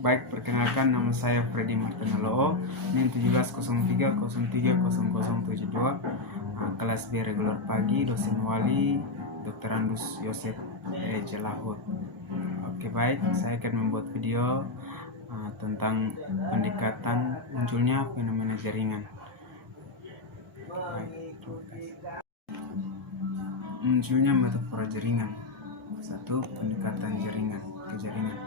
Baik, perkenalkan nama saya Freddy Martinello, NIM 1703030072, kelas B regular pagi, dosen wali Dr. Andus Yosef Jelahut. Oke, baik, saya akan membuat video tentang pendekatan munculnya fenomena jaringan. Baik, munculnya metafora jaringan. 1. Pendekatan jaringan ke jaringan.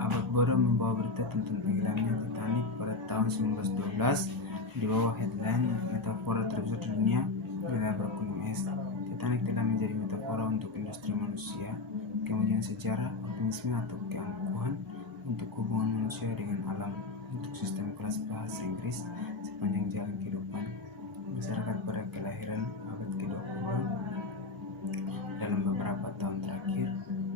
Abad bodoh membawa berita tentang tenggelamnya Titanic pada tahun 1912 di bawah headline metafora terbesar di dunia adalah bergunung es. Titanic telah menjadi metafora untuk industri manusia, kemudian sejarah, optimisme atau keangkuhan untuk hubungan manusia dengan alam, untuk sistem kelas bahasa Inggris sepanjang jalan kehidupan masyarakat pada kelahiran abad ke-20. Dalam beberapa tahun terakhir,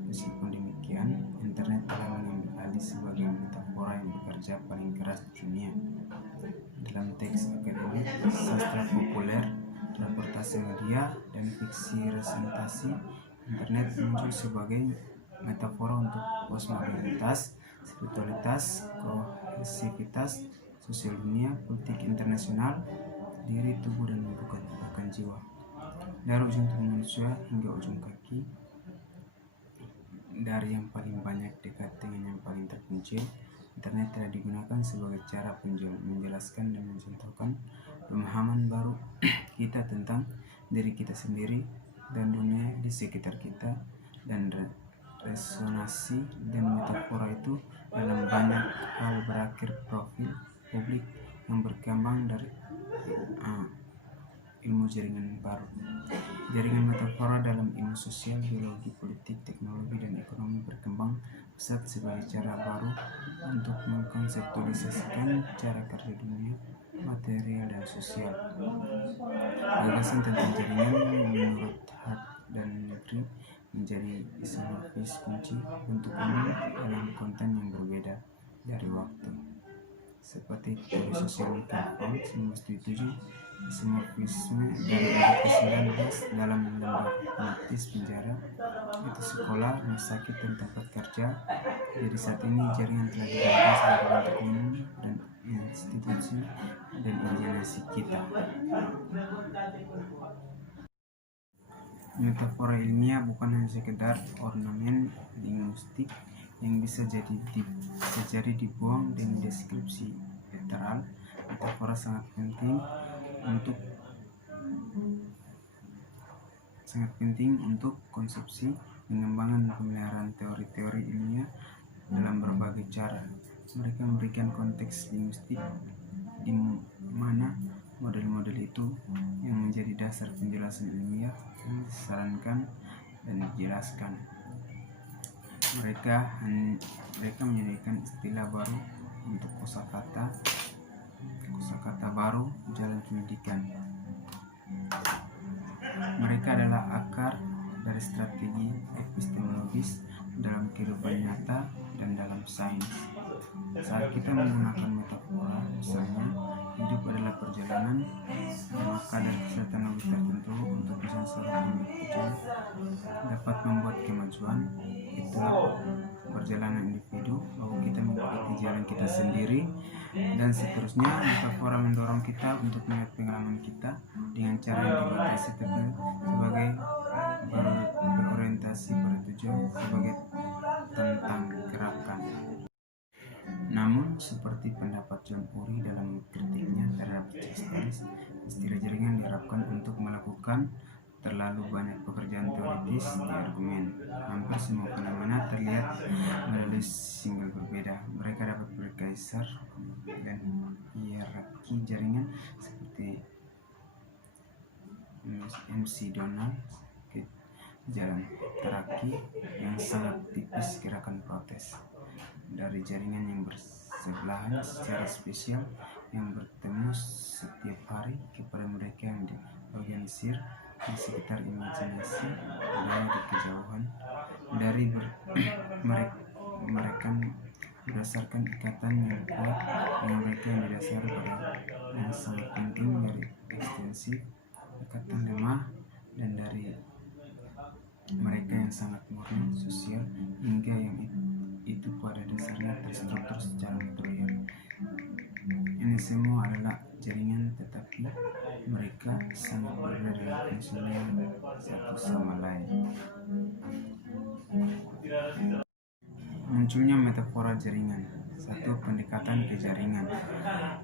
meskipun demikian, internet telah mengambil alih sebagai metafora yang bekerja paling keras di dunia. Dalam teks akademik, sastra populer, reportase media, dan fiksi presentasi, internet muncul sebagai metafora untuk postmodernitas, spiritualitas, kohesivitas, sosial dunia, politik internasional, diri, tubuh, dan bukan jiwa. Dari ujung tubuh manusia hingga ujung kaki, dari yang paling banyak dekat dengan yang paling terpencil, internet telah digunakan sebagai cara menjelaskan dan mencontohkan pemahaman baru kita tentang diri kita sendiri dan dunia di sekitar kita, dan resonansi dan metafora itu dalam banyak hal berakhir profil publik yang berkembang dari ilmu jaringan baru. Jaringan metafora dalam ilmu sosial, biologi, politik, teknologi, dan ekonomi berkembang pesat sebagai cara baru untuk mengkonseptualisasikan cara kerja dunia, material, dan sosial. Gagasan tentang jaringan menurut Hart dan Negri menjadi isomorfis kunci untuk umum dalam konten yang berbeda dari waktu. Seperti teori sosial Michael Fromm 1977, isomorfisme dari abad ke-19 dalam lembaga praktis penjara, itu sekolah, rumah sakit, dan tempat kerja. Jadi saat ini jaringan telah digunakan sebagai bentuk umum dan institusi dan imajinasi kita. Metafora ilmiah bukan hanya sekedar ornamen linguistik yang bisa jadi dibuang dengan deskripsi literal. Metafora sangat penting untuk konsepsi, pengembangan, dan pemeliharaan teori-teori ilmiah dalam berbagai cara. Mereka memberikan konteks linguistik di mana model-model itu yang menjadi dasar penjelasan ilmiah yang disarankan dan dijelaskan. Mereka menyediakan istilah baru untuk kosakata baru, jalan pendidikan. Mereka adalah akar dari strategi epistemologis dalam kehidupan nyata dan dalam sains. Saat kita menggunakan metafora, misalnya hidup adalah perjalanan, maka dari kesehatan logis tertentu untuk bisa seorang individu dapat membuat kemajuan. Itulah perjalanan individu, lalu kita mengikuti jalan kita sendiri, dan seterusnya. Metafora mendorong kita untuk melihat pengalaman kita dengan cara yang dibatasi sebagai berorientasi pada tujuan sebagai tentang gerakan. Namun, seperti pendapat John Urey dalam kritiknya terhadap Chesterton, istilah jaringan diharapkan untuk melakukan terlalu banyak pekerjaan teoritis di argumen. Hampir semua fenomena terlihat melalui simbol berbeda. Mereka dapat bergeser dan hierarki jaringan seperti MC Donald ke jalan teraki yang sangat tipis gerakan protes dari jaringan yang bersebelahan secara spesial yang bertemu setiap hari kepada mereka yang diorganisir di sekitar imajinasi budaya di kejauhan dari mereka berdasarkan ikatan yang kuat dengan mereka yang didasari pada yang sangat penting dari ekstensi ikatan lemah, dan dari mereka yang sangat murni sosial hingga yang itu pada dasarnya terstruktur secara vektorial. Ini semua adalah jaringan, tetapi mereka sangat berbeda dalam fungsinya satu sama lain. Munculnya metafora jaringan. 1. Pendekatan ke jaringan.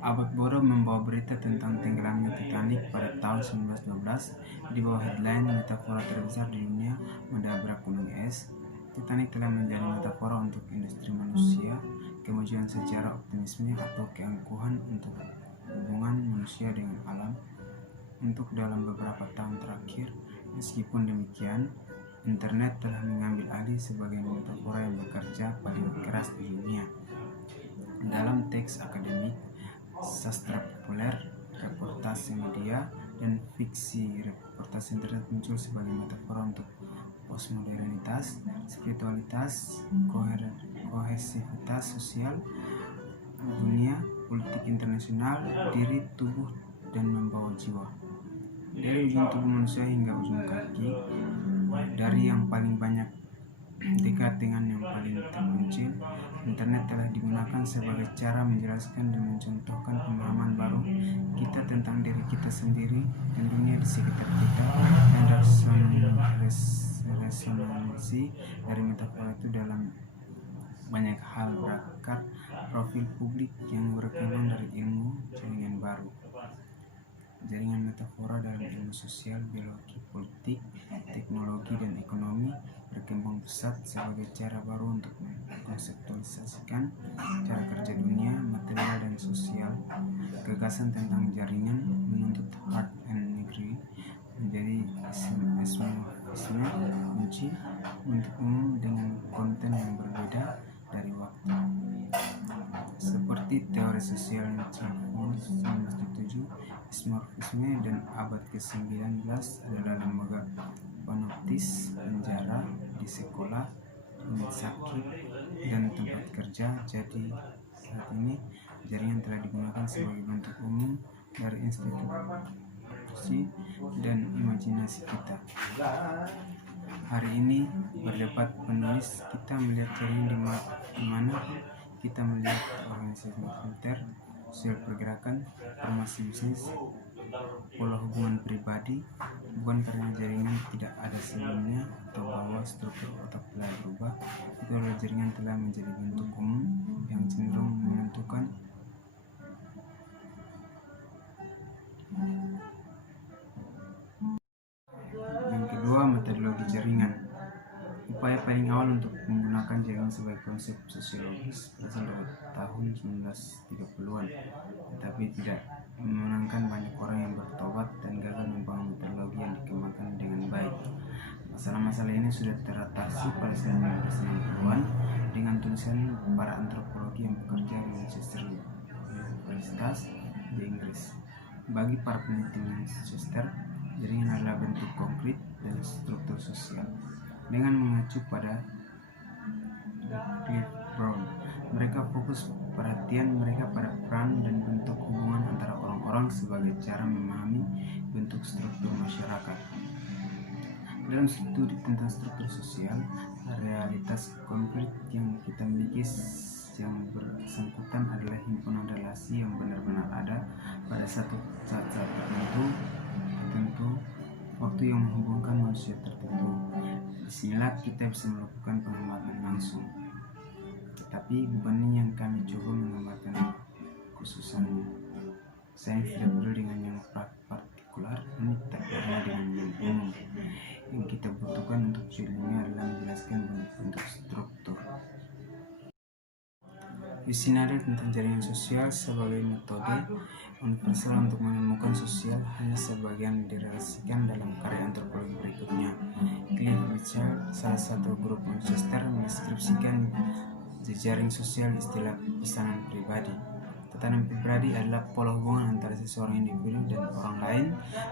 Abad bodoh membawa berita tentang tenggelamnya Titanic pada tahun 1912 di bawah headline metafora terbesar di dunia mendabrak gunung es. Titanic telah menjadi metafora untuk industri manusia, kemajuan sejarah, optimisme atau keangkuhan untuk hubungan manusia dengan alam. Untuk dalam beberapa tahun terakhir, meskipun demikian, internet telah mengambil alih sebagai metafora yang bekerja paling keras di dunia. Dalam teks akademik, sastra populer, reportase media, dan fiksi, reportase internet muncul sebagai metafora untuk postmodernitas, spiritualitas, kohesivitas sosial dunia, politik internasional, diri, tubuh, dan membawa jiwa. Dari ujung tubuh manusia hingga ujung kaki, dari yang paling banyak dekat dengan yang paling terpencil, internet telah digunakan sebagai cara menjelaskan dan mencontohkan pemahaman baru kita tentang diri kita sendiri dan dunia di sekitar kita, dan resonansi dari metafora itu dalam banyak hal berakar profil publik yang berkembang dari ilmu jaringan baru. Jaringan metafora dalam ilmu sosial, biologi, politik, teknologi, dan ekonomi berkembang pesat sebagai cara baru untuk mengkonseptualisasikan cara kerja dunia, material, dan sosial. Gagasan tentang jaringan menuntut hard and negeri menjadi ismorfisme kunci untuk umum dengan konten yang berbeda dari waktu. Seperti teori sosial Richard Ford 1907, ismorfisme dan abad ke-19 adalah lembaga panoptis, penjara, di sekolah, rumah sakit, dan tempat kerja. Jadi saat ini jaringan telah digunakan sebagai bentuk umum dari institusi dan imajinasi kita. Hari ini berdebat penulis, kita melihat jaringan di mana kita melihat organisasi militer, sosial pergerakan, formasi bisnis, pola hubungan pribadi. Bukan karena jaringan tidak ada sebelumnya atau bahwa struktur otak telah berubah, itu adalah jaringan telah menjadi bentuk umum yang cenderung menentukan Yang kedua, metodologi jaringan. Upaya paling awal untuk menggunakan jaringan sebagai konsep sosiologis berasal dari tahun 1930-an, tetapi tidak memenangkan banyak orang yang bertobat dan gagal membangun metodologi yang dikembangkan dengan baik. Masalah-masalah ini sudah teratasi pada 1990-an dengan tulisan para antropologi yang bekerja di Manchester Universitas di Inggris. Bagi para peneliti Manchester, jaringan adalah bentuk konkret dan struktur sosial. Dengan mengacu pada Cliff Brown, mereka fokus perhatian mereka pada peran dan bentuk hubungan antara orang-orang sebagai cara memahami bentuk struktur masyarakat. Dalam studi tentang struktur sosial, realitas konkret yang kita miliki yang bersangkutan adalah himpunan relasi yang benar-benar ada pada satu saat-saat tertentu, waktu yang menghubungkan manusia tertentu. Disinilah kita bisa melakukan pengamatan langsung, tetapi bukan ini yang kami coba menggambarkan khususannya. Saya tidak peduli dengan yang partikular, ini tak peduli dengan yang umum. Yang kita butuhkan untuk judulnya adalah menjelaskan bentuk struktur. Visioner tentang jaringan sosial sebagai metode universal untuk menemukan sosial hanya sebagian direlasikan dalam karya antropologi berikutnya. Cliff Richard, salah satu grup Manchester, mendeskripsikan jejaring sosial istilah pesanan pribadi. Tatanan pribadi adalah pola hubungan antara seseorang individu dan orang lain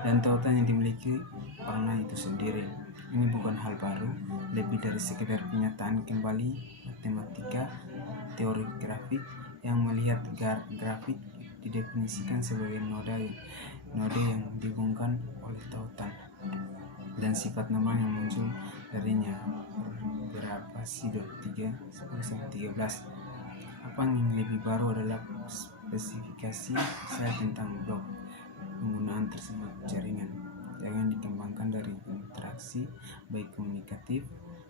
dan tautan yang dimiliki orang lain itu sendiri. Ini bukan hal baru, lebih dari sekedar penyataan kembali matematika. Teori grafik yang melihat grafik didefinisikan sebagai node yang dihubungkan oleh tautan dan sifat normal yang muncul darinya. Berapa sih 3 10-13 Apa yang lebih baru adalah spesifikasi saya tentang blok penggunaan tersebut. Jaringan jangan dikembangkan dari interaksi baik komunikatif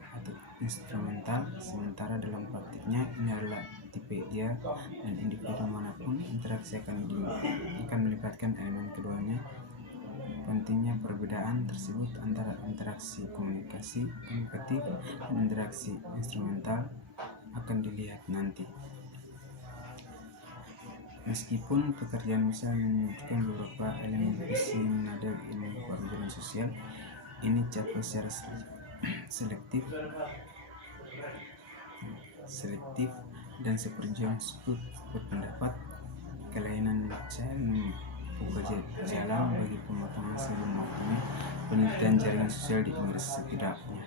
atau instrumental, sementara dalam praktiknya ini adalah tipe dia dan individu manapun interaksi akan melibatkan elemen keduanya. Pentingnya perbedaan tersebut antara interaksi komunikasi komunikatif dan interaksi instrumental akan dilihat nanti. Meskipun pekerjaan bisa membutuhkan beberapa elemen visi menada ilmu pelajaran sosial, ini capai secara selektif dan seperjuangan berpendapat kelainan Michael membuka jalan bagi pemotongan sebelum waktunya penelitian jaringan sosial di Inggris setidaknya.